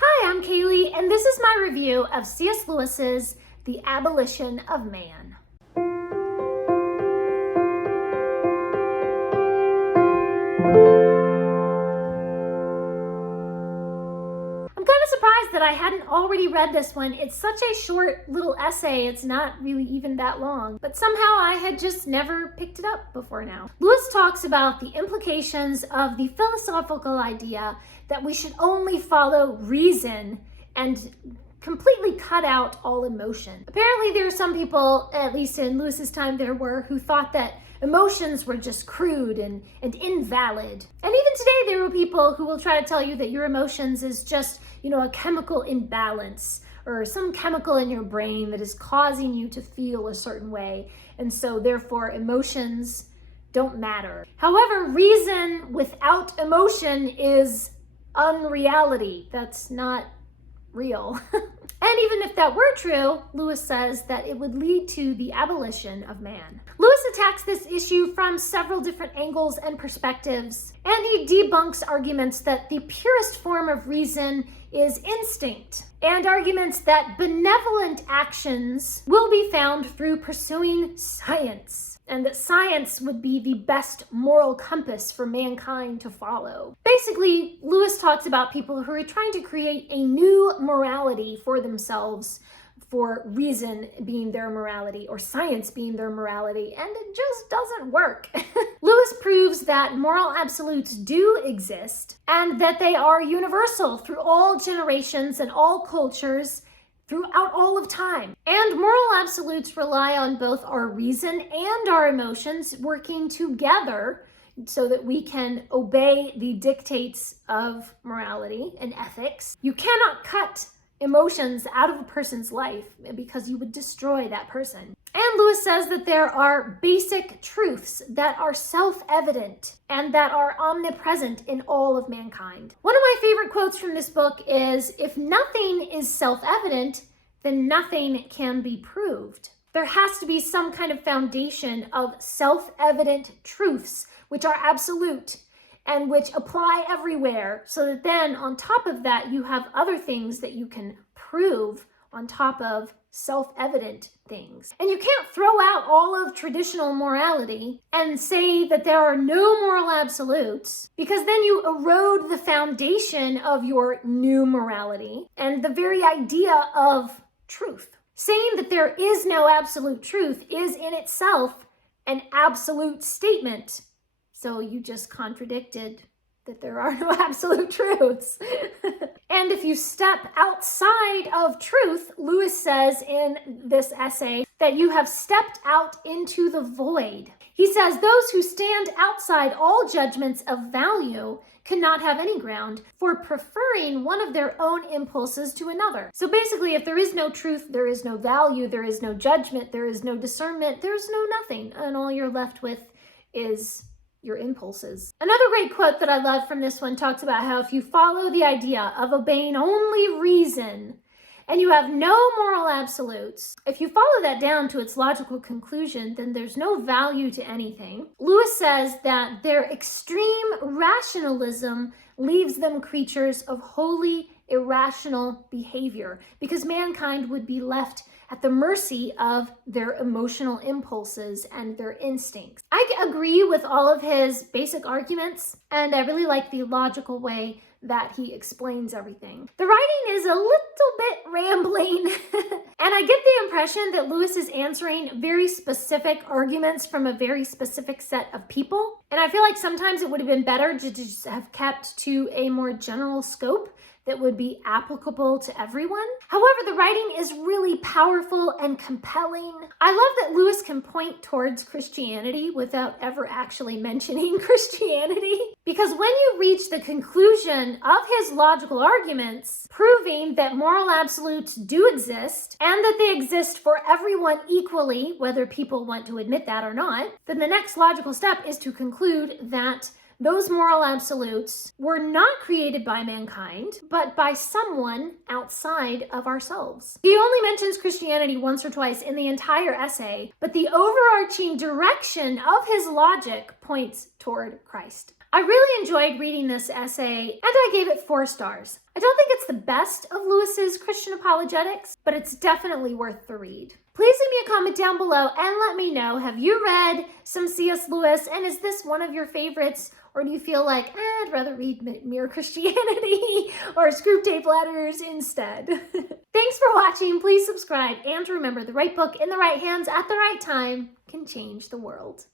Hi, I'm Kaylee, and this is my review of C.S. Lewis's The Abolition of Man. I'm kind of surprised that I hadn't already read this one. It's such a short little essay, it's not really even that long, but somehow I had just never picked it up before now. Lewis talks about the implications of the philosophical idea that we should only follow reason and completely cut out all emotion. Apparently there are some people, at least in Lewis's time there were, who thought that emotions were just crude and invalid. And even today there are people who will try to tell you that your emotions is just, a chemical imbalance or some chemical in your brain that is causing you to feel a certain way. And so therefore emotions don't matter. However, reason without emotion is unreality. That's not real. And even if that were true, Lewis says that it would lead to the abolition of man. Lewis attacks this issue from several different angles and perspectives, and he debunks arguments that the purest form of reason is instinct, and arguments that benevolent actions will be found through pursuing science, and that science would be the best moral compass for mankind to follow. Basically, Lewis talks about people who are trying to create a new morality for themselves, for reason being their morality or science being their morality, and it just doesn't work. Lewis proves that moral absolutes do exist and that they are universal through all generations and all cultures throughout all of time. And moral absolutes rely on both our reason and our emotions working together so that we can obey the dictates of morality and ethics. You cannot cut emotions out of a person's life because you would destroy that person. And Lewis says that there are basic truths that are self-evident and that are omnipresent in all of mankind. One of my favorite quotes from this book is, "If nothing is self-evident, then nothing can be proved." There has to be some kind of foundation of self-evident truths which are absolute and which apply everywhere, so that then on top of that you have other things that you can prove on top of self-evident things. And you can't throw out all of traditional morality and say that there are no moral absolutes, because then you erode the foundation of your new morality and the very idea of truth. Saying that there is no absolute truth is in itself an absolute statement. So you just contradicted that there are no absolute truths. And if you step outside of truth, Lewis says in this essay that you have stepped out into the void. He says those who stand outside all judgments of value cannot have any ground for preferring one of their own impulses to another. So basically, if there is no truth, there is no value, there is no judgment, there is no discernment, there's no nothing, and all you're left with is your impulses. Another great quote that I love from this one talks about how if you follow the idea of obeying only reason and you have no moral absolutes, if you follow that down to its logical conclusion, then there's no value to anything. Lewis says that their extreme rationalism leaves them creatures of wholly irrational behavior, because mankind would be left at the mercy of their emotional impulses and their instincts. I agree with all of his basic arguments, and I really like the logical way that he explains everything. The writing is a little bit rambling, and I get the impression that Lewis is answering very specific arguments from a very specific set of people, and I feel like sometimes it would have been better to just have kept to a more general scope that would be applicable to everyone. However, the writing is really powerful and compelling. I love that Lewis can point towards Christianity without ever actually mentioning Christianity, because when you reach the conclusion of his logical arguments, proving that moral absolutes do exist and that they exist for everyone equally, whether people want to admit that or not, then the next logical step is to conclude that those moral absolutes were not created by mankind, but by someone outside of ourselves. He only mentions Christianity once or twice in the entire essay, but the overarching direction of his logic points toward Christ. I really enjoyed reading this essay, and I gave it 4 stars. I don't think it's the best of Lewis's Christian apologetics, but it's definitely worth the read. Please leave me a comment down below and let me know, have you read some C.S. Lewis, and is this one of your favorites? Or do you feel like, I'd rather read Mere Christianity or Screwtape Letters instead? Thanks for watching. Please subscribe. And remember, the right book in the right hands at the right time can change the world.